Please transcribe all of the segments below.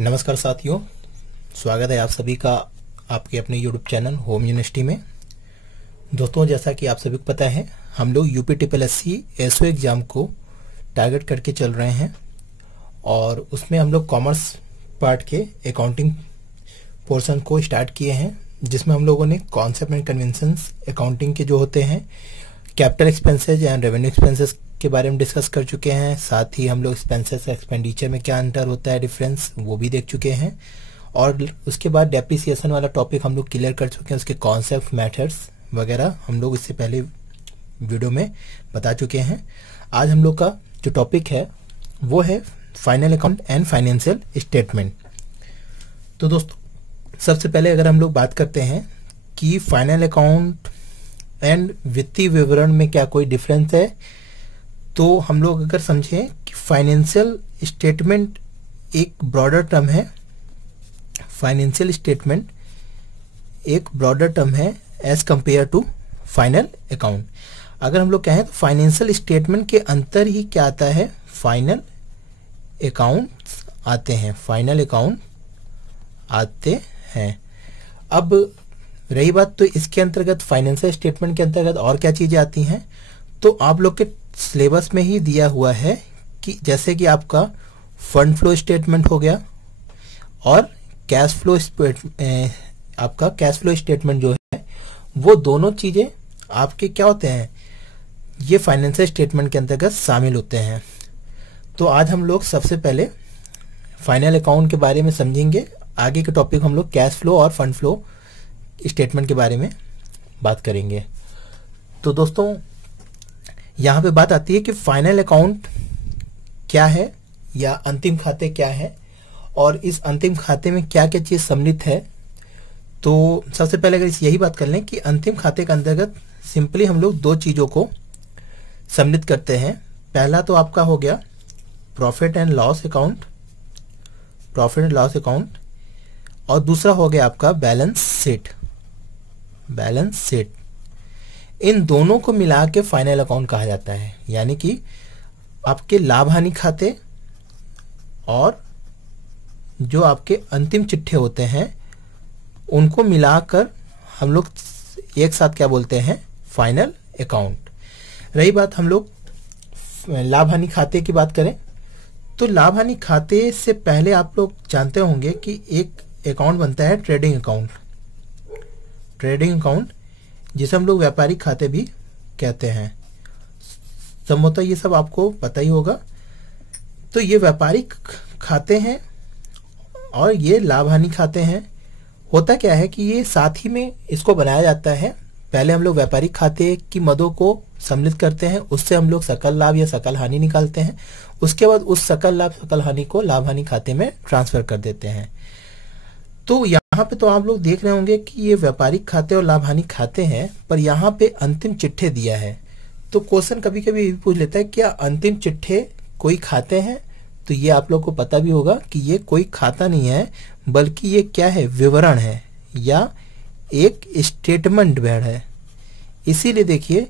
नमस्कार साथियों, स्वागत है आप सभी का आपके अपने यूट्यूब चैनल होम यूनिवर्सिटी में। दोस्तों, जैसा कि आप सभी को पता है, हम लोग यूपीटीपीएससी एसओ एग्जाम को टारगेट करके चल रहे हैं और उसमें हम लोग कॉमर्स पार्ट के अकाउंटिंग पोर्शन को स्टार्ट किए हैं, जिसमें हम लोगों ने कॉन्सेप्ट एंड कन्वेंशंस अकाउंटिंग के जो होते हैं, capital expenses and revenue expenses के बारे में डिस्कस कर चुके हैं। साथ ही हम लोग एक्सपेंसेस एक्सपेंडिचर में क्या अंतर होता है, डिफरेंस, वो भी देख चुके हैं। और उसके बाद डेप्रिसिएशन वाला टॉपिक हम लोग क्लियर कर चुके हैं, उसके कॉन्सेप्ट, मेथड्स वगैरह हम लोग इससे पहले वीडियो में बता चुके हैं। आज हम लोग का जो टॉपिक है वो है final account and financial statement. तो दोस्तों, सबसे पहले अगर हम लोग बात करते हैं कि फाइनल अकाउंट एंड वित्तीय विवरण में क्या कोई डिफरेंस है, तो हम लोग अगर समझें कि फाइनेंशियल स्टेटमेंट एक ब्रॉडर टर्म है। फाइनेंशियल स्टेटमेंट एक ब्रॉडर टर्म है as compare to final account. अगर हम लोग कहें तो फाइनेंशियल स्टेटमेंट के अंतर ही क्या आता है, फाइनल अकाउंट्स आते हैं, फाइनल अकाउंट आते हैं। अब रही बात, तो इसके अंतर्गत फाइनेंशियल स्टेटमेंट के अंतर्गत और क्या चीजें आती हैं, तो आप लोग के सिलेबस में ही दिया हुआ है कि जैसे कि आपका फंड फ्लो स्टेटमेंट हो गया और कैश फ्लो, आपका कैश फ्लो स्टेटमेंट जो है, वो दोनों चीजें आपके क्या होते हैं, ये फाइनेंशियल स्टेटमेंट के अंतर्गत शामिल होते हैं। तो आज हम लोग सबसे पहले फाइनल अकाउंट के बारे में समझेंगे। आगे के टॉपिक हम लोग कैश फ्लो और फंड फ्लो स्टेटमेंट के बारे में बात करेंगे। तो दोस्तों, यहां पे बात आती है कि फाइनल अकाउंट क्या है या अंतिम खाते क्या है और इस अंतिम खाते में क्या क्या चीज सम्मिलित है। तो सबसे पहले अगर यही बात कर लें कि अंतिम खाते के अंतर्गत सिंपली हम लोग दो चीजों को सम्मिलित करते हैं। पहला तो आपका हो गया profit and loss account, profit and loss account, और दूसरा हो गया आपका बैलेंस शीट, बैलेंस शीट। इन दोनों को मिला के फाइनल अकाउंट कहा जाता है। यानी कि आपके लाभ हानि खाते और जो आपके अंतिम चिट्ठे होते हैं उनको मिलाकर हम लोग एक साथ क्या बोलते हैं, फाइनल अकाउंट। रही बात, हम लोग लाभ हानि खाते की बात करें तो लाभ हानि खाते से पहले आप लोग जानते होंगे कि एक अकाउंट बनता है ट्रेडिंग अकाउंट, ट्रेडिंग अकाउंट, जिसे हम लोग व्यापारिक खाते भी कहते हैं। संभवतः ये सब आपको पता ही होगा। तो ये व्यापारिक खाते हैं और ये लाभ हानि खाते हैं। होता क्या है कि ये साथ ही में इसको बनाया जाता है। पहले हम लोग व्यापारिक खाते की मदों को सम्मिलित करते हैं, उससे हम लोग सकल लाभ या सकल हानि निकालते हैं। उसके बाद उस सकल लाभ सकल हानि को लाभ हानि खाते में ट्रांसफर कर देते हैं। तो यहाँ पे तो आप लोग देख रहे होंगे कि ये व्यापारिक खाते और लाभ हानि खाते हैं, पर यहाँ पे अंतिम चिट्ठे दिया है। तो क्वेश्चन कभी कभी ये भी पूछ लेता है, क्या अंतिम चिट्ठे कोई खाते हैं? तो ये आप लोग को पता भी होगा कि ये कोई खाता नहीं है, बल्कि ये क्या है, विवरण है या एक स्टेटमेंट है। इसीलिए देखिए,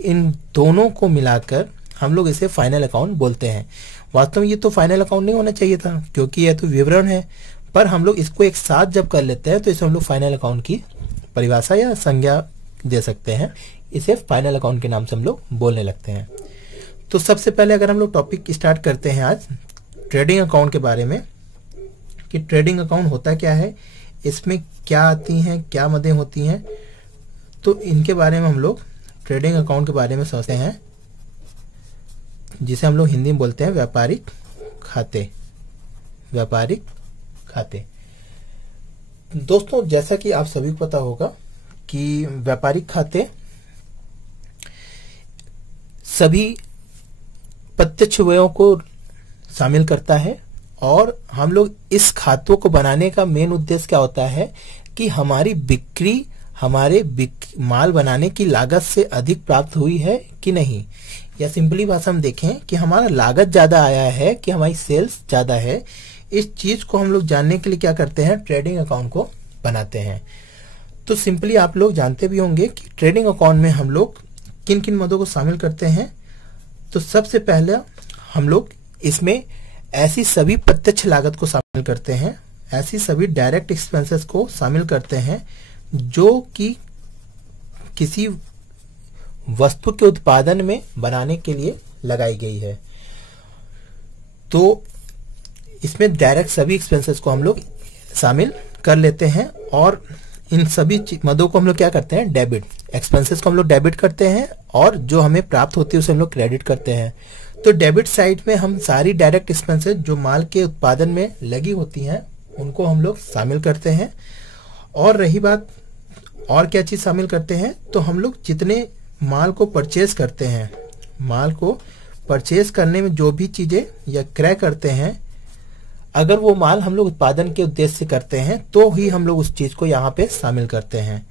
इन दोनों को मिलाकर हम लोग इसे फाइनल अकाउंट बोलते हैं। वास्तव में ये तो फाइनल अकाउंट नहीं होना चाहिए था, क्योंकि यह तो विवरण है, पर हम लोग इसको एक साथ जब कर लेते हैं तो इसे हम लोग फाइनल अकाउंट की परिभाषा या संज्ञा दे सकते हैं। इसे फाइनल अकाउंट के नाम से हम लोग बोलने लगते हैं। तो सबसे पहले अगर हम लोग टॉपिक स्टार्ट करते हैं आज ट्रेडिंग अकाउंट के बारे में, कि ट्रेडिंग अकाउंट होता क्या है, इसमें क्या आती हैं, क्या मदें होती हैं, तो इनके बारे में हम लोग ट्रेडिंग अकाउंट के बारे में सोचते हैं, जिसे हम लोग हिंदी में बोलते हैं व्यापारिक खाते, व्यापारिक खाते। दोस्तों, जैसा कि आप सभी को पता होगा कि व्यापारिक खाते सभी प्रत्यक्ष व्ययों को शामिल करता है और हम लोग इस खातों को बनाने का मेन उद्देश्य क्या होता है कि हमारी बिक्री, हमारे माल बनाने की लागत से अधिक प्राप्त हुई है कि नहीं, या सिंपली भाषा में देखें कि हमारा लागत ज्यादा आया है कि हमारी सेल्स ज्यादा है। इस चीज को हम लोग जानने के लिए क्या करते हैं, ट्रेडिंग अकाउंट को बनाते हैं। तो सिंपली आप लोग जानते भी होंगे कि ट्रेडिंग अकाउंट में हम लोग किन किन मदों को शामिल करते हैं। तो सबसे पहले हम लोग इसमें ऐसी सभी प्रत्यक्ष लागत को शामिल करते हैं, ऐसी सभी डायरेक्ट एक्सपेंसेस को शामिल करते हैं जो कि किसी वस्तु के उत्पादन में बनाने के लिए लगाई गई है। तो इसमें डायरेक्ट सभी एक्सपेंसेस को हम लोग शामिल कर लेते हैं और इन सभी मदों को हम लोग क्या करते हैं, डेबिट। एक्सपेंसेस को हम लोग डेबिट करते हैं और जो हमें प्राप्त होती है उसे हम लोग क्रेडिट करते हैं। तो डेबिट साइड में हम सारी डायरेक्ट एक्सपेंसेस जो माल के उत्पादन में लगी होती हैं उनको हम लोग शामिल करते हैं। और रही बात और क्या चीज शामिल करते हैं, तो हम लोग जितने माल को परचेज करते हैं, माल को परचेज करने में जो भी चीजें या क्रय करते हैं, अगर वो माल हम लोग उत्पादन के उद्देश्य से करते हैं तो ही हम लोग उस चीज को यहाँ पे शामिल करते हैं।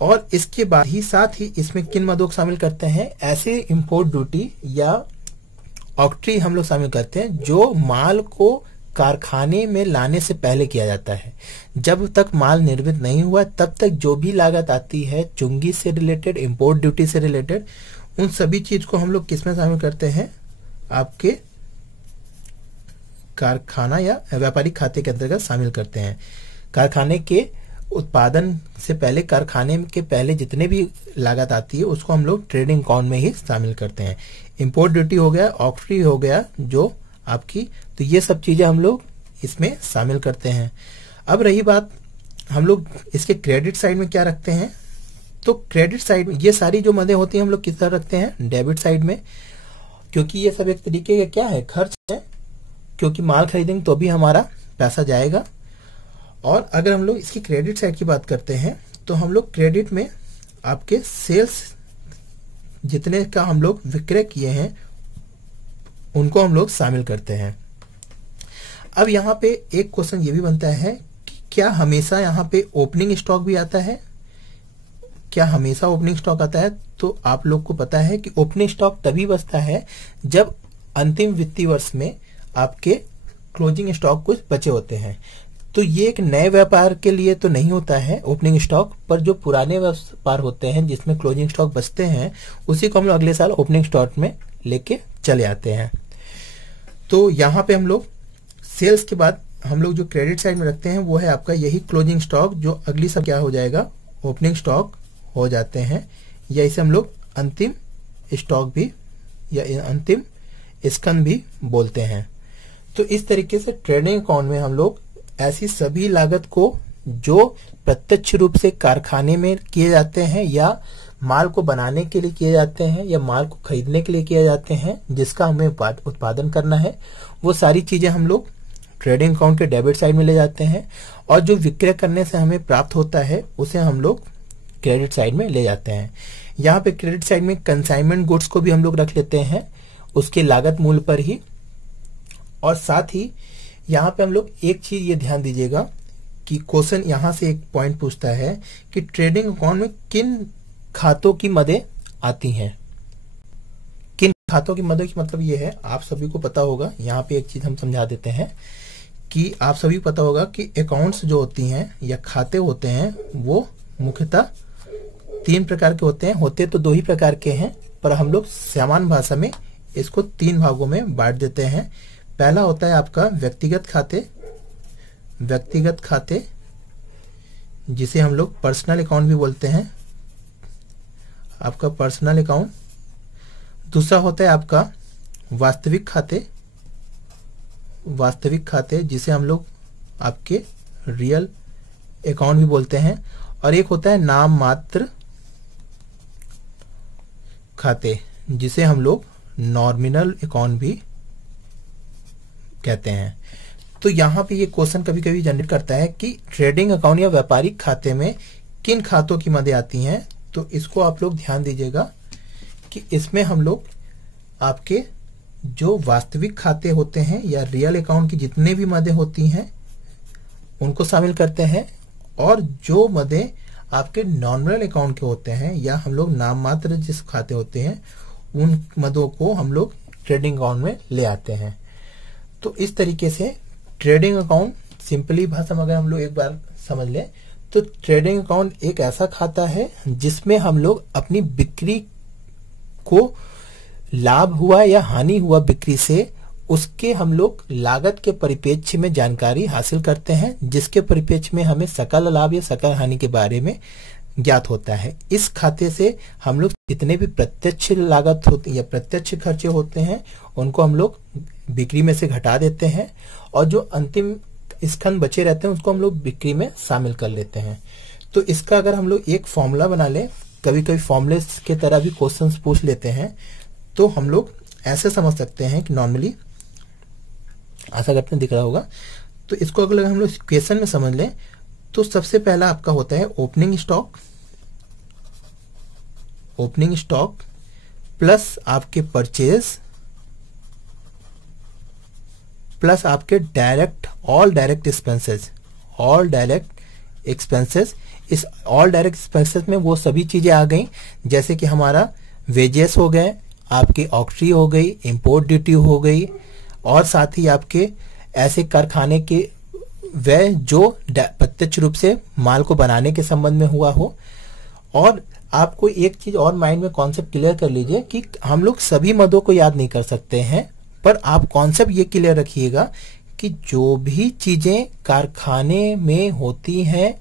और इसके बाद ही साथ ही इसमें किन मदों को शामिल करते हैं, ऐसे इंपोर्ट ड्यूटी या ऑक्ट्री हम लोग शामिल करते हैं जो माल को कारखाने में लाने से पहले किया जाता है। जब तक माल निर्मित नहीं हुआ तब तक जो भी लागत आती है चुंगी से रिलेटेड, इंपोर्ट ड्यूटी से रिलेटेड, उन सभी चीज को हम लोग किसमें शामिल करते हैं, आपके कारखाना या व्यापारिक खाते के अंतर्गत शामिल करते हैं। कारखाने के उत्पादन से पहले, कारखाने के पहले जितने भी लागत आती है उसको हम लोग ट्रेडिंग अकाउंट में ही शामिल करते हैं। इंपोर्ट ड्यूटी हो गया, ऑक्ट्री हो गया जो आपकी, तो ये सब चीजें हम लोग इसमें शामिल करते हैं। अब रही बात हम लोग इसके क्रेडिट साइड में क्या रखते हैं, तो क्रेडिट साइड में ये सारी जो मदें होती हैं हम लोग किस तरह रखते हैं, डेबिट साइड में, क्योंकि ये सब एक तरीके का क्या है, खर्च है, क्योंकि माल खरीदेंगे तो भी हमारा पैसा जाएगा। और अगर हम लोग इसकी क्रेडिट साइड की बात करते हैं तो हम लोग क्रेडिट में आपके सेल्स जितने का हम लोग विक्रय किए हैं उनको हम लोग शामिल करते हैं। अब यहाँ पे एक क्वेश्चन ये भी बनता है कि क्या हमेशा यहाँ पे ओपनिंग स्टॉक भी आता है, क्या हमेशा ओपनिंग स्टॉक आता है? तो आप लोग को पता है कि ओपनिंग स्टॉक तभी बचता है जब अंतिम वित्तीय वर्ष में आपके क्लोजिंग स्टॉक कुछ बचे होते हैं। तो ये एक नए व्यापार के लिए तो नहीं होता है ओपनिंग स्टॉक, पर जो पुराने व्यापार होते हैं जिसमें क्लोजिंग स्टॉक बचते हैं उसी को हम लोग अगले साल ओपनिंग स्टॉक में लेके चले आते हैं। तो यहाँ पे हम लोग सेल्स के बाद हम लोग जो क्रेडिट साइड में रखते हैं वो है आपका यही क्लोजिंग स्टॉक, जो अगली सब क्या हो जाएगा, ओपनिंग स्टॉक हो जाते हैं, या इसे हम लोग अंतिम स्टॉक भी या अंतिम स्कंद भी बोलते हैं। तो इस तरीके से ट्रेडिंग अकाउंट में हम लोग ऐसी सभी लागत को जो प्रत्यक्ष रूप से कारखाने में किए जाते हैं या माल को बनाने के लिए किए जाते हैं या माल को खरीदने के लिए किए जाते हैं, जिसका हमें उत्पादन करना है, वो सारी चीजें हम लोग ट्रेडिंग अकाउंट के डेबिट साइड में ले जाते हैं। और जो विक्रय करने से हमें प्राप्त होता है उसे हम लोग क्रेडिट साइड में ले जाते हैं। यहाँ पे क्रेडिट साइड में कंसाइनमेंट गुड्स को भी हम लोग रख लेते हैं उसके लागत मूल्य पर ही। और साथ ही यहाँ पे हम लोग एक चीज ये ध्यान दीजिएगा कि क्वेश्चन यहाँ से एक पॉइंट पूछता है कि ट्रेडिंग अकाउंट में किन खातों की मदें आती हैं। किन खातों की मदों की मतलब ये है, आप सभी को पता होगा, यहाँ पे एक चीज हम समझा देते हैं कि आप सभी को पता होगा कि अकाउंट्स जो होती हैं या खाते होते हैं वो मुख्यतः 3 प्रकार के होते हैं। होते तो 2 ही प्रकार के हैं, पर हम लोग सामान्य भाषा में इसको 3 भागों में बांट देते हैं। पहला होता है आपका व्यक्तिगत खाते, व्यक्तिगत खाते जिसे हम लोग पर्सनल अकाउंट भी बोलते हैं, आपका पर्सनल अकाउंट। दूसरा होता है आपका वास्तविक खाते, वास्तविक खाते जिसे हम लोग आपके रियल अकाउंट भी बोलते हैं। और एक होता है नाम मात्र खाते जिसे हम लोग नॉमिनल अकाउंट भी कहते हैं। तो यहाँ पे ये क्वेश्चन कभी कभी जनरेट करता है कि ट्रेडिंग अकाउंट या व्यापारिक खाते में किन खातों की मदें आती हैं। तो इसको आप लोग ध्यान दीजिएगा कि इसमें हम लोग आपके जो वास्तविक खाते होते हैं या रियल अकाउंट की जितने भी मदें होती हैं उनको शामिल करते हैं, और जो मदें आपके नॉमिनल अकाउंट के होते हैं या हम लोग नाम मात्र जिस खाते होते हैं उन मदों को हम लोग ट्रेडिंग अकाउंट में ले आते हैं। तो इस तरीके से ट्रेडिंग अकाउंट सिंपली भाषा में अगर हम लोग एक बार समझ लें तो ट्रेडिंग अकाउंट एक ऐसा खाता है जिसमें हम लोग अपनी बिक्री को लाभ हुआ या हानि हुआ बिक्री से उसके हम लोग लागत के परिप्रेक्ष्य में जानकारी हासिल करते हैं, जिसके परिप्रेक्ष्य में हमें सकल लाभ या सकल हानि के बारे में ज्ञात होता है। इस खाते से हम लोग जितने भी प्रत्यक्ष लागत होती है या प्रत्यक्ष खर्चे होते हैं उनको हम लोग बिक्री में से घटा देते हैं, और जो अंतिम स्कंद बचे रहते हैं उसको हम लोग बिक्री में शामिल कर लेते हैं। तो इसका अगर हम लोग एक फॉर्मूला बना लें, कभी कभी फॉर्मूले के तरह भी क्वेश्चंस पूछ लेते हैं, तो हम लोग ऐसे समझ सकते हैं कि नॉर्मली आशा करते हैं दिख रहा होगा। तो इसको अगर हम लोग इक्वेशन में समझ लें तो सबसे पहला आपका होता है ओपनिंग स्टॉक प्लस आपके परचेज प्लस आपके ऑल डायरेक्ट एक्सपेंसेस। इस ऑल डायरेक्ट एक्सपेंसेस में वो सभी चीजें आ गई, जैसे कि हमारा वेजेस हो गए, आपकी ऑक्ट्री हो गई, इंपोर्ट ड्यूटी हो गई, और साथ ही आपके ऐसे कारखाने के व्यय जो प्रत्यक्ष रूप से माल को बनाने के संबंध में हुआ हो। और आपको एक चीज और माइंड में कॉन्सेप्ट क्लियर कर लीजिए कि हम लोग सभी मदों को याद नहीं कर सकते हैं, पर आप कॉन्सेप्ट ये क्लियर रखिएगा कि जो भी चीजें कारखाने में होती हैं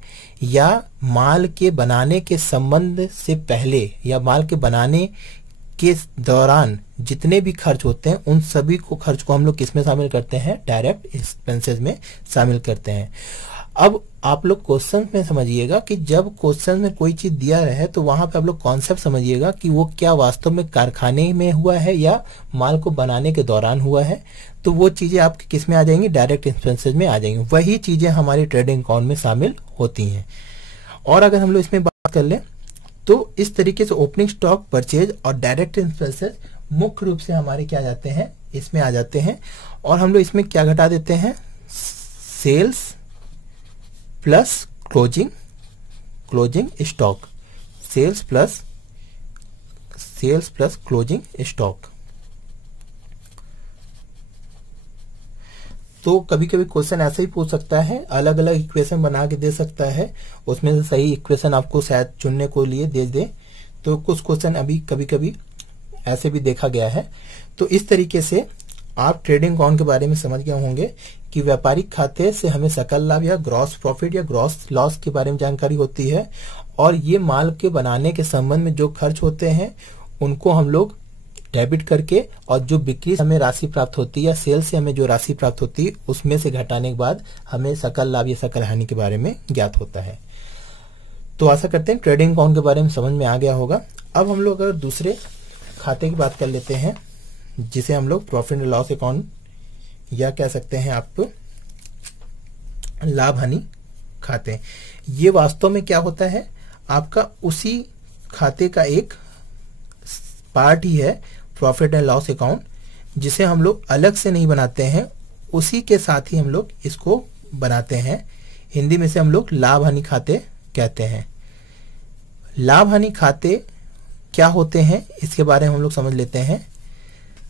या माल के बनाने के संबंध से पहले या माल के बनाने के दौरान जितने भी खर्च होते हैं उन सभी खर्च को हम लोग किस में शामिल करते हैं, डायरेक्ट एक्सपेंसेस में शामिल करते हैं। अब आप लोग क्वेश्चन में समझिएगा कि जब क्वेश्चन में कोई चीज दिया रहे तो वहां पे आप लोग कॉन्सेप्ट समझिएगा कि वो क्या वास्तव में कारखाने में हुआ है या माल को बनाने के दौरान हुआ है। तो वो चीजें आपकी किस में आ जाएंगी, डायरेक्ट एक्सपेंसेस में आ जाएंगी। वही चीजें हमारी ट्रेडिंग अकाउंट में शामिल होती हैं। और अगर हम लोग इसमें बात कर ले तो इस तरीके से ओपनिंग स्टॉक, परचेज और डायरेक्ट एक्सपेंसेस मुख्य रूप से हमारे क्या जाते हैं, इसमें आ जाते हैं। और हम लोग इसमें क्या घटा देते हैं, sales plus closing stock, sales plus closing stock. तो कभी कभी क्वेश्चन ऐसे ही पूछ सकता है, अलग अलग इक्वेशन बना के दे सकता है, उसमें से सही इक्वेशन आपको शायद चुनने को लिए दे। तो कुछ क्वेश्चन अभी कभी कभी ऐसे भी देखा गया है। तो इस तरीके से आप ट्रेडिंग अकाउंट के बारे में समझ गए होंगे कि व्यापारिक खाते से हमें सकल लाभ या ग्रॉस प्रॉफिट या ग्रॉस लॉस के बारे में जानकारी होती है, और ये माल के बनाने के संबंध में जो खर्च होते हैं उनको हम लोग डेबिट करके, और जो बिक्री से हमें राशि प्राप्त होती है या सेल से हमें जो राशि प्राप्त होती है उसमें से घटाने के बाद हमें सकल लाभ या सकल हानि के बारे में ज्ञात होता है। तो आशा करते हैं ट्रेडिंग अकाउंट के बारे में समझ में आ गया होगा। अब हम लोग अगर दूसरे खाते की बात कर लेते हैं, जिसे हम लोग प्रॉफिट एंड लॉस अकाउंट या कह सकते हैं आप लाभ हानि खाते। ये वास्तव में क्या होता है, आपका उसी खाते का एक पार्ट ही है प्रॉफिट एंड लॉस अकाउंट, जिसे हम लोग अलग से नहीं बनाते हैं, उसी के साथ ही हम लोग इसको बनाते हैं। हिंदी में से हम लोग लाभ हानि खाते कहते हैं। लाभ हानि खाते क्या होते हैं इसके बारे में हम लोग समझ लेते हैं।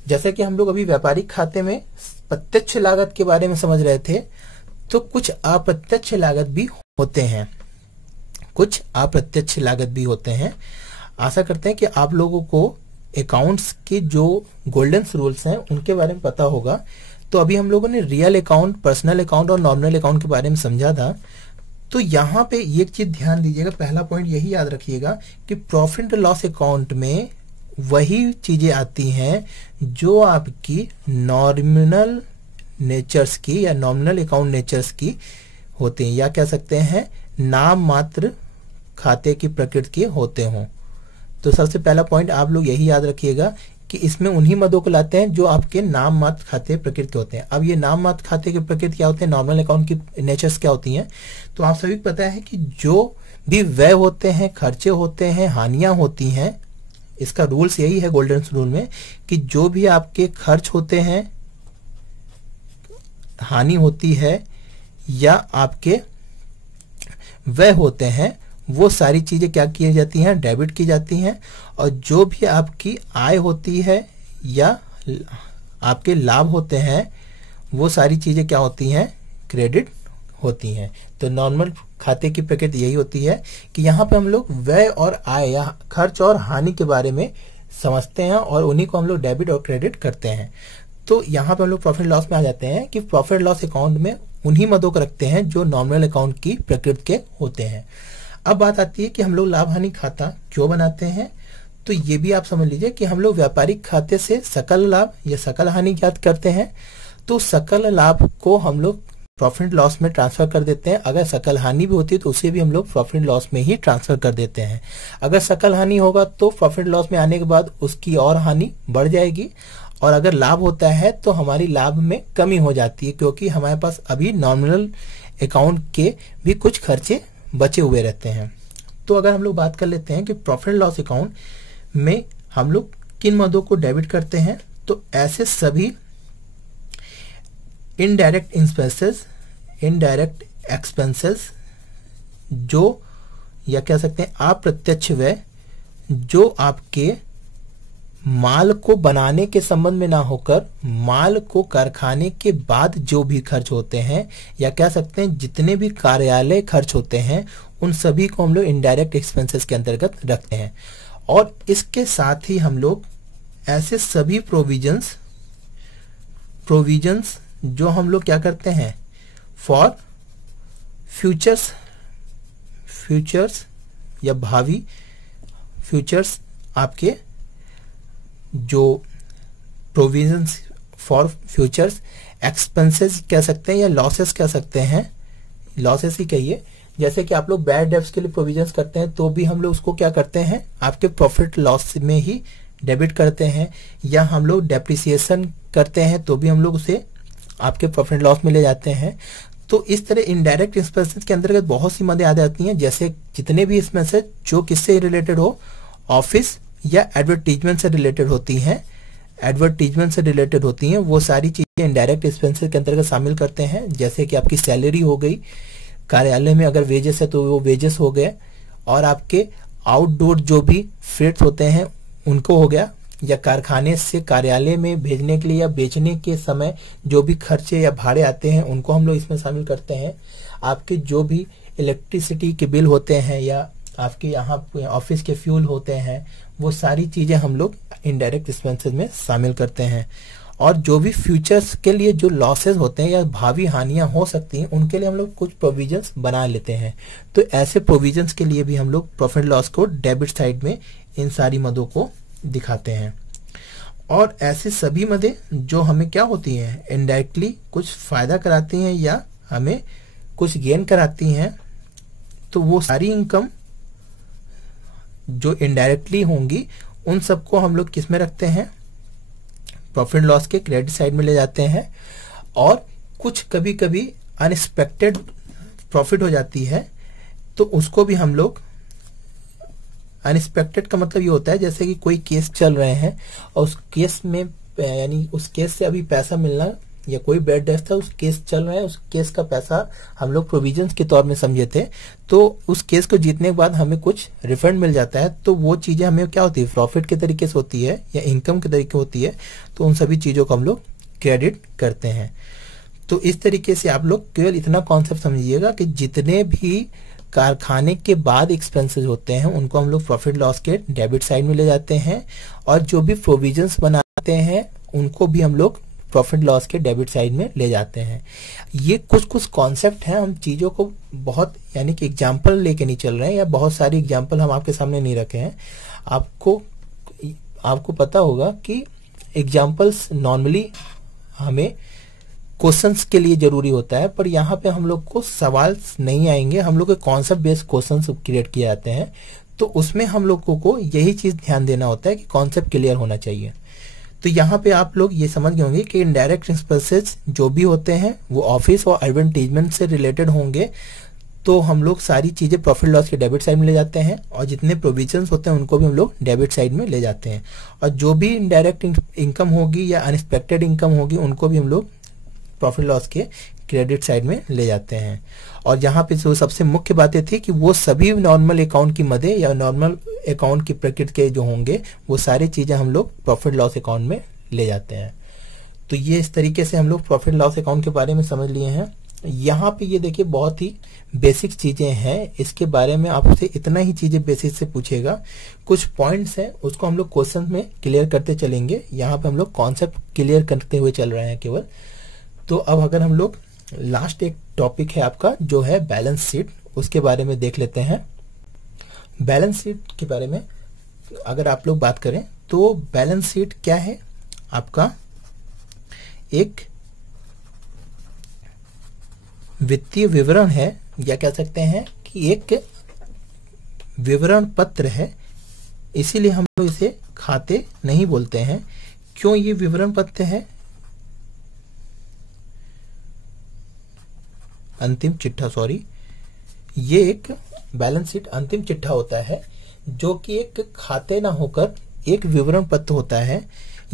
जैसे कि हम लोग अभी व्यापारिक खाते में प्रत्यक्ष लागत के बारे में समझ रहे थे, तो कुछ अप्रत्यक्ष लागत भी होते हैं, आशा करते हैं कि आप लोगों को अकाउंट्स के जो गोल्डन रूल्स हैं उनके बारे में पता होगा। तो अभी हम लोगों ने रियल अकाउंट, पर्सनल अकाउंट और नॉमिनल अकाउंट के बारे में समझा था। तो यहाँ पे एक चीज ध्यान दीजिएगा, पहला पॉइंट यही याद रखिएगा कि प्रॉफिट एंड लॉस अकाउंट में वही चीजें आती हैं जो आपकी नॉमिनल नेचर्स की या नॉमिनल अकाउंट नेचर्स की होती हैं, या कह सकते हैं नाम मात्र खाते की प्रकृति के होते हों। तो सबसे पहला पॉइंट आप लोग यही याद रखिएगा कि इसमें उन्हीं मदों को लाते हैं जो आपके नाम मात्र खाते प्रकृति के होते हैं। अब ये नाम मात्र खाते के प्रकृति क्या होते हैं, नॉर्मल अकाउंट की नेचर्स क्या होती हैं, तो आप सभी को पता है कि जो भी व्यय होते हैं, खर्चे होते हैं, हानियां होती हैं, इसका रूल्स यही है गोल्डन रूल में कि जो भी आपके खर्च होते हैं, हानि होती है या आपके व्यय होते हैं, वो सारी चीजें क्या की जाती हैं, डेबिट की जाती हैं। और जो भी आपकी आय होती है या आपके लाभ होते हैं, वो सारी चीजें क्या होती हैं, क्रेडिट होती हैं। तो नॉर्मल खाते की प्रकृति यही होती है कि यहाँ पे हम लोग व्यय और आय या खर्च और हानि के बारे में समझते हैं और उन्हीं को हम लोग डेबिट और क्रेडिट करते हैं। तो यहाँ पे हम लोग प्रॉफिट लॉस में आ जाते हैं कि प्रॉफिट लॉस अकाउंट में उन्हीं मदों को रखते हैं जो नॉर्मल अकाउंट की प्रकृति के होते हैं। अब बात आती है कि हम लोग लाभ हानि खाता क्यों बनाते हैं। तो ये भी आप समझ लीजिए कि हम लोग व्यापारिक खाते से सकल लाभ या सकल हानि ज्ञात करते हैं, तो सकल लाभ को हम लोग प्रॉफिट लॉस में ट्रांसफर कर देते हैं। अगर सकल हानि भी होती है तो उसे भी हम लोग प्रॉफिट लॉस में ही ट्रांसफर कर देते हैं। अगर सकल हानि होगा तो प्रॉफिट लॉस में आने के बाद उसकी और हानि बढ़ जाएगी, और अगर लाभ होता है तो हमारी लाभ में कमी हो जाती है, क्योंकि हमारे पास अभी नॉमिनल अकाउंट के भी कुछ खर्चे बचे हुए रहते हैं। तो अगर हम लोग बात कर लेते हैं कि प्रॉफिट लॉस अकाउंट में हम लोग किन मदों को डेबिट करते हैं, तो ऐसे सभी इनडायरेक्ट एक्सपेंसेस जो, या कह सकते हैं अप्रत्यक्ष व्यय, जो आपके माल को बनाने के संबंध में ना होकर माल को कारखाने के बाद जो भी खर्च होते हैं, या कह सकते हैं जितने भी कार्यालय खर्च होते हैं, उन सभी को हम लोग इनडायरेक्ट एक्सपेंसेस के अंतर्गत रखते हैं। और इसके साथ ही हम लोग ऐसे सभी प्रोविजंस जो हम लोग क्या करते हैं फॉर फ्यूचर्स या भावी फ्यूचर्स, आपके जो प्रोविजंस फॉर फ्यूचर्स एक्सपेंसेस कह सकते हैं या लॉसेस कह सकते हैं, लॉसेस ही कहिए। जैसे कि आप लोग बैड डेब्ट्स के लिए प्रोविजंस करते हैं तो भी हम लोग उसको क्या करते हैं आपके प्रॉफिट लॉस में ही डेबिट करते हैं, या हम लोग डेप्रिसिएशन करते हैं तो भी हम लोग उसे आपके प्रॉफिट लॉस में ले जाते हैं। तो इस तरह इनडायरेक्ट एक्सपेंसेस के अंतर्गत बहुत सी मदें आ जाती हैं, जैसे जितने भी एक्सपेंसेस जो किससे रिलेटेड हो, ऑफिस या एडवर्टीजमेंट से रिलेटेड होती हैं, वो सारी चीजें इनडायरेक्ट एक्सपेंसेस के अंतर्गत शामिल करते हैं। जैसे कि आपकी सैलरी हो गई, कार्यालय में अगर वेजेस है तो वो वेजेस हो गए, और आपके आउटडोर जो भी फ्रेट्स होते हैं उनको हो गया, या कारखाने से कार्यालय में भेजने के लिए या बेचने के समय जो भी खर्चे या भाड़े आते हैं उनको हम लोग इसमें शामिल करते हैं। आपके जो भी इलेक्ट्रिसिटी के बिल होते हैं या आपके यहाँ ऑफिस के फ्यूल होते हैं, वो सारी चीजें हम लोग इनडायरेक्ट एक्सपेंसेस में शामिल करते हैं। और जो भी फ्यूचर्स के लिए जो लॉसेस होते हैं या भावी हानियां हो सकती हैं, उनके लिए हम लोग कुछ प्रोविजंस बना लेते हैं। तो ऐसे प्रोविजंस के लिए भी हम लोग प्रॉफिट लॉस को डेबिट साइड में इन सारी मदों को दिखाते हैं। और ऐसे सभी मदें जो हमें क्या होती हैं, इनडायरेक्टली कुछ फायदा कराती हैं या हमें कुछ गेन कराती हैं, तो वो सारी इनकम जो इनडायरेक्टली होंगी उन सबको हम लोग किस में रखते हैं, प्रॉफिट लॉस के क्रेडिट साइड में ले जाते हैं। और कुछ कभी कभी अनएक्सपेक्टेड प्रॉफिट हो जाती है, तो उसको भी हम लोग, अनएक्सपेक्टेड का मतलब ये होता है जैसे कि कोई केस चल रहे हैं और उस केस में यानी उस केस से अभी पैसा मिलना, या कोई बैड डेथ था, उस केस चल रहा है, उस केस का पैसा हम लोग प्रोविजंस के तौर में समझे थे, तो उस केस को जीतने के बाद हमें कुछ रिफंड मिल जाता है, तो वो चीजें हमें क्या होती है, प्रॉफिट के तरीके से होती है या इनकम के तरीके होती है, तो उन सभी चीजों को हम लोग क्रेडिट करते हैं। तो इस तरीके से आप लोग केवल इतना कॉन्सेप्ट समझिएगा कि जितने भी कारखाने के बाद एक्सपेंसेस होते हैं उनको हम लोग प्रॉफिट लॉस के डेबिट साइड में ले जाते हैं, और जो भी प्रोविजंस बनाते हैं उनको भी हम लोग प्रॉफिट लॉस के डेबिट साइड में ले जाते हैं। ये कुछ कॉन्सेप्ट हैं, हम चीजों को बहुत यानी कि एग्जांपल लेके नहीं चल रहे हैं, या बहुत सारी एग्जांपल हम आपके सामने नहीं रखे हैं। आपको पता होगा कि एग्जांपल्स नॉर्मली हमें क्वेश्चंस के लिए जरूरी होता है, पर यहाँ पे हम लोग को सवाल नहीं आएंगे, हम लोग के कॉन्सेप्ट बेस्ड क्वेश्चंस क्रिएट किए जाते हैं, तो उसमें हम लोगों को यही चीज ध्यान देना होता है कि कॉन्सेप्ट क्लियर होना चाहिए। तो यहाँ पे आप लोग ये समझ गए होंगे कि इनडायरेक्ट एक्सपेंसेस जो भी होते हैं वो ऑफिस और एडवर्टाइजमेंट से रिलेटेड होंगे, तो हम लोग सारी चीजें प्रॉफिट लॉस के डेबिट साइड में ले जाते हैं, और जितने प्रोविजंस होते हैं उनको भी हम लोग डेबिट साइड में ले जाते हैं। और जो भी इनडायरेक्ट इनकम होगी या अनएक्सपेक्टेड इनकम होगी उनको भी हम लोग प्रॉफिट लॉस के क्रेडिट साइड में ले जाते हैं। और यहाँ पे जो सबसे मुख्य बातें थी कि वो सभी नॉर्मल अकाउंट की मदें या नॉर्मल अकाउंट की प्रकृति के जो होंगे वो सारी चीजें हम लोग प्रॉफिट लॉस अकाउंट में ले जाते हैं। तो ये इस तरीके से हम लोग प्रॉफिट लॉस अकाउंट के बारे में समझ लिए हैं। यहाँ पे ये देखिए बहुत ही बेसिक चीजें हैं, इसके बारे में आपसे इतना ही चीजें बेसिक से पूछेगा। कुछ पॉइंट्स हैं उसको हम लोग क्वेश्चन में क्लियर करते चलेंगे। यहाँ पे हम लोग कॉन्सेप्ट क्लियर करते हुए चल रहे हैं केवल। तो अब अगर हम लोग लास्ट एक टॉपिक है आपका जो है बैलेंस शीट, उसके बारे में देख लेते हैं। बैलेंस शीट के बारे में अगर आप लोग बात करें तो बैलेंस शीट क्या है, आपका एक वित्तीय विवरण है, या कह सकते हैं कि एक विवरण पत्र है। इसीलिए हम लोग इसे खाते नहीं बोलते हैं। क्यों ये विवरण पत्र है? अंतिम चिट्ठा, सॉरी, ये एक बैलेंस शीट अंतिम चिट्ठा होता है जो कि एक खाते ना होकर एक विवरण पत्र होता है।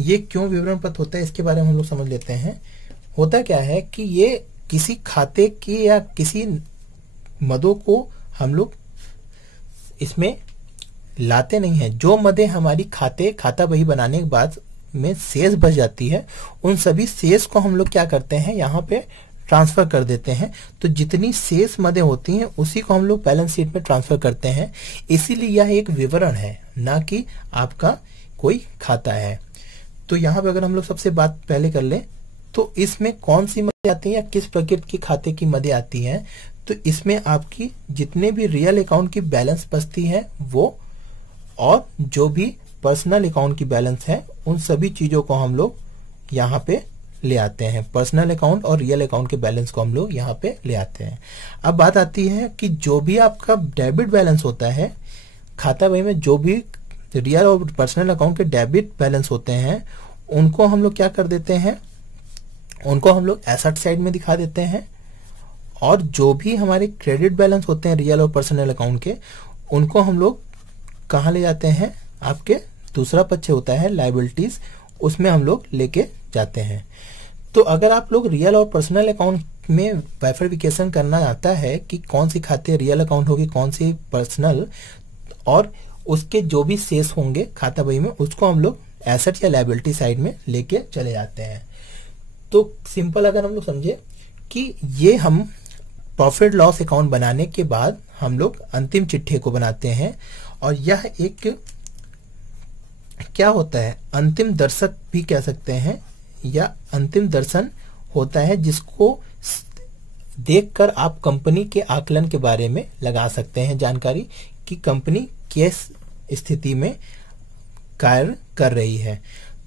ये क्यों विवरण पत्र होता है इसके बारे में हम लोग समझ लेते हैं। होता क्या है कि ये किसी खाते की या किसी मदों को हम लोग इसमें लाते नहीं है। जो मदें हमारी खाता बही बनाने के बाद में शेष बच जाती है, उन सभी शेष को हम लोग क्या करते हैं, यहाँ पे ट्रांसफर कर देते हैं। तो जितनी शेष मदें होती हैं उसी को हम लोग बैलेंस शीट में ट्रांसफर करते हैं। इसीलिए यह एक विवरण है, ना कि आपका कोई खाता है। तो यहाँ पे अगर हम लोग सबसे बात पहले कर लें तो इसमें कौन सी मदें आती हैं या किस प्रकृति की खाते की मदें आती हैं। तो इसमें आपकी जितने भी रियल अकाउंट की बैलेंस बचती है वो, और जो भी पर्सनल अकाउंट की बैलेंस है, उन सभी चीजों को हम लोग यहाँ पे ले आते हैं। पर्सनल अकाउंट और रियल अकाउंट के बैलेंस को हम लोग यहाँ पे ले आते हैं। अब बात आती है कि जो भी आपका डेबिट बैलेंस होता है खाता बही में, जो भी रियल और पर्सनल अकाउंट के डेबिट बैलेंस होते हैं, उनको हम लोग क्या कर देते हैं, उनको हम लोग एसेट साइड में दिखा देते हैं। और जो भी हमारे क्रेडिट बैलेंस होते हैं रियल और पर्सनल अकाउंट के, उनको हम लोग कहाँ ले जाते हैं, आपके दूसरा पक्ष होता है लायबिलिटीज, उसमें हम लोग लेके जाते हैं। तो अगर आप लोग रियल और पर्सनल अकाउंट में बाइफरफिकेशन करना आता है कि कौन सी खाते रियल अकाउंट होगी, कौन सी पर्सनल, और उसके जो भी शेष होंगे खाता बही में, उसको हम लोग एसेट या लायबिलिटी साइड में लेके चले जाते हैं। तो सिंपल अगर हम लोग समझे कि ये हम प्रॉफिट लॉस अकाउंट बनाने के बाद हम लोग अंतिम चिट्ठे को बनाते हैं, और यह एक क्या होता है, अंतिम दर्शक भी कह सकते हैं, या अंतिम दर्शन होता है, जिसको देखकर आप कंपनी के आकलन के बारे में लगा सकते हैं जानकारी कि कंपनी किस स्थिति में कार्य कर रही है।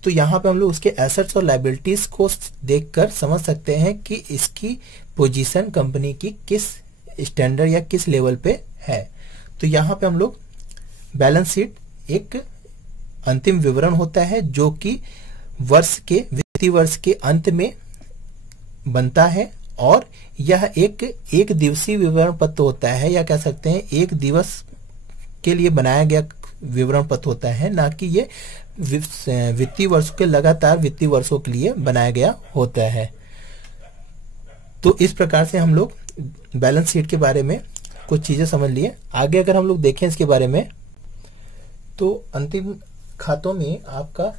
तो यहाँ पे हम लोग उसके एसेट्स और लायबिलिटीज को देखकर समझ सकते हैं कि इसकी पोजीशन कंपनी की किस स्टैंडर्ड या किस लेवल पे है। तो यहाँ पे हम लोग बैलेंस शीट एक अंतिम विवरण होता है जो कि वित्तीय वर्ष के अंत में बनता है, और यह एक दिवसीय विवरण पत्र होता है, या कह सकते हैं एक दिवस के लिए बनाया गया विवरण पत्र होता है, ना कि ये वित्तीय वर्ष के लगातार वित्तीय वर्षों के लिए बनाया गया होता है। तो इस प्रकार से हम लोग बैलेंस शीट के बारे में कुछ चीजें समझ लिए। आगे अगर हम लोग देखें इसके बारे में, तो अंतिम खातों में आपका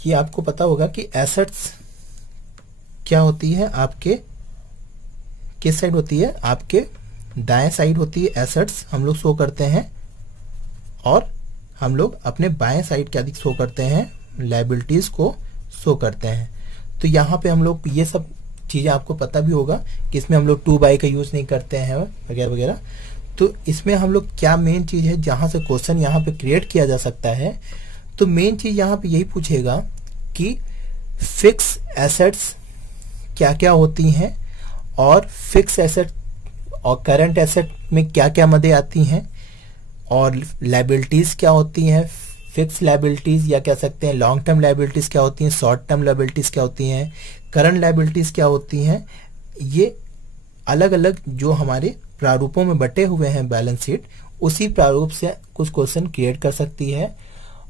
ये आपको पता होगा कि एसेट्स क्या होती है, आपके किस साइड होती है, आपके दाएं साइड होती है एसेट्स हम लोग शो करते हैं, और हम लोग अपने बाएं साइड क्या शो करते हैं, लायबिलिटीज को शो करते हैं। तो यहाँ पे हम लोग ये सब चीजें आपको पता भी होगा कि इसमें हम लोग 2 बाई का यूज नहीं करते हैं वगैरह वगैरह। तो इसमें हम लोग क्या मेन चीज है जहां से क्वेश्चन यहाँ पे क्रिएट किया जा सकता है, तो मेन चीज यहाँ पे यही पूछेगा कि फिक्स एसेट्स क्या क्या होती हैं, और फिक्स एसेट और करंट एसेट में क्या क्या मदें आती हैं, और लायबिलिटीज क्या होती हैं, फिक्स लायबिलिटीज या कह सकते हैं लॉन्ग टर्म लायबिलिटीज क्या होती हैं, शॉर्ट टर्म लायबिलिटीज क्या होती हैं, करंट लायबिलिटीज क्या होती हैं। ये अलग अलग जो हमारे प्रारूपों में बटे हुए हैं बैलेंस शीट, उसी प्रारूप से कुछ क्वेश्चन क्रिएट कर सकती है।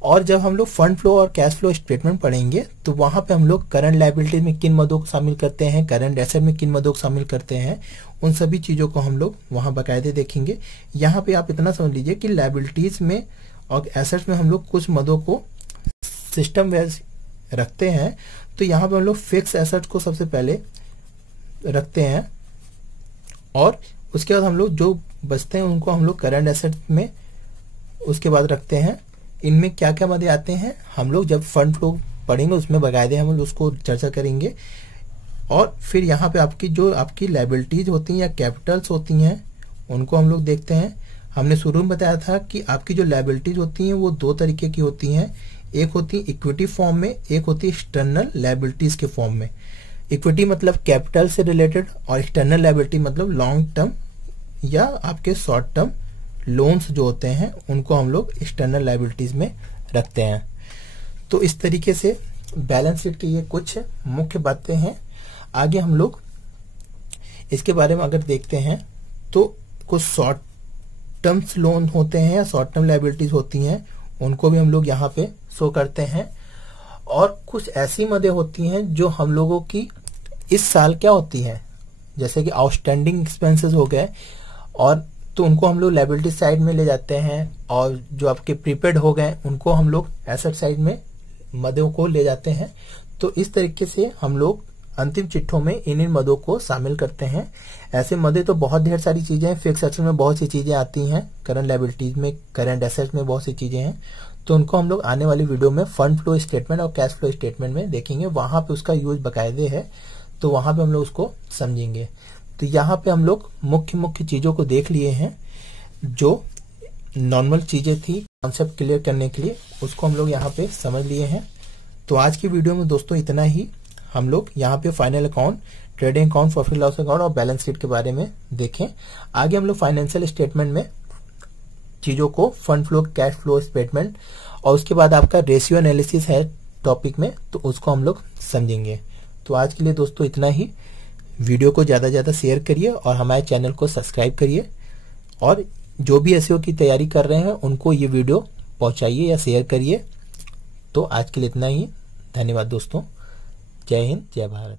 और जब हम लोग फंड फ्लो और कैश फ्लो स्टेटमेंट पढ़ेंगे तो वहां पे हम लोग करंट लायबिलिटी में किन मदों को शामिल करते हैं, करंट एसेट में किन मदों को शामिल करते हैं, उन सभी चीजों को हम लोग वहां बाकायदे देखेंगे। यहाँ पे आप इतना समझ लीजिए कि लायबिलिटीज में और एसेट्स में हम लोग कुछ मदों को सिस्टम वाइज रखते हैं। तो यहाँ पे हम लोग फिक्स एसेट को सबसे पहले रखते हैं और उसके बाद हम लोग जो बचते हैं उनको हम लोग करंट एसेट में उसके बाद रखते हैं। इनमें क्या क्या मदे आते हैं हम लोग जब फंड फ्लो पढ़ेंगे उसमें बकायदे हम लोग उसको चर्चा करेंगे। और फिर यहाँ पे आपकी जो आपकी लायबिलिटीज होती हैं या कैपिटल्स होती हैं उनको हम लोग देखते हैं। हमने शुरू में बताया था कि आपकी जो लायबिलिटीज होती हैं वो दो तरीके की होती हैं, एक होती है इक्विटी फॉर्म में, एक होती है एक्सटर्नल लायबिलिटीज के फॉर्म में। इक्विटी मतलब कैपिटल से रिलेटेड और एक्सटर्नल लायबिलिटी मतलब लॉन्ग टर्म या आपके शॉर्ट टर्म लोन्स जो होते हैं उनको हम लोग एक्सटर्नल लायबिलिटीज में रखते हैं। तो इस तरीके से बैलेंस शीट की ये कुछ मुख्य बातें हैं। आगे हम लोग इसके बारे में अगर देखते हैं तो कुछ शॉर्ट टर्म्स लोन होते हैं या शॉर्ट टर्म लायबिलिटीज होती हैं उनको भी हम लोग यहाँ पे शो करते हैं। और कुछ ऐसी मदें होती हैं जो हम लोगों की इस साल क्या होती है, जैसे कि आउटस्टैंडिंग एक्सपेंसेस हो गए और तो उनको हम लोग लायबिलिटी साइड में ले जाते हैं और जो आपके प्रीपेड हो गए उनको हम लोग एसेट साइड में मदों को ले जाते हैं। तो इस तरीके से हम लोग अंतिम चिट्ठों में इन मदों को शामिल करते हैं। ऐसे मदे तो बहुत ढेर सारी चीजें हैं, फिक्स एसेट में बहुत सी चीजें आती हैं, करंट लायबिलिटीज में, करंट एसेट में बहुत सी चीजें हैं। तो उनको हम लोग आने वाली वीडियो में फंड फ्लो स्टेटमेंट और कैश फ्लो स्टेटमेंट में देखेंगे, वहां पे उसका यूज बकायदे है, तो वहां पे हम लोग उसको समझेंगे। तो यहाँ पे हम लोग मुख्य मुख्य चीजों को देख लिए हैं, जो नॉर्मल चीजें थी कॉन्सेप्ट क्लियर करने के लिए उसको हम लोग यहाँ पे समझ लिए हैं। तो आज की वीडियो में दोस्तों इतना ही। हम लोग यहाँ पे final account, trading account, profit loss account और बैलेंस शीट के बारे में देखें। आगे हम लोग फाइनेंशियल स्टेटमेंट में चीजों को fund flow, cash flow statement और उसके बाद आपका रेशियो एनालिसिस है टॉपिक में, तो उसको हम लोग समझेंगे। तो आज के लिए दोस्तों इतना ही। वीडियो को ज्यादा से ज्यादा शेयर करिए और हमारे चैनल को सब्सक्राइब करिए और जो भी एसईओ की तैयारी कर रहे हैं उनको ये वीडियो पहुंचाइए या शेयर करिए। तो आज के लिए इतना ही। धन्यवाद दोस्तों। जय हिंद, जय भारत।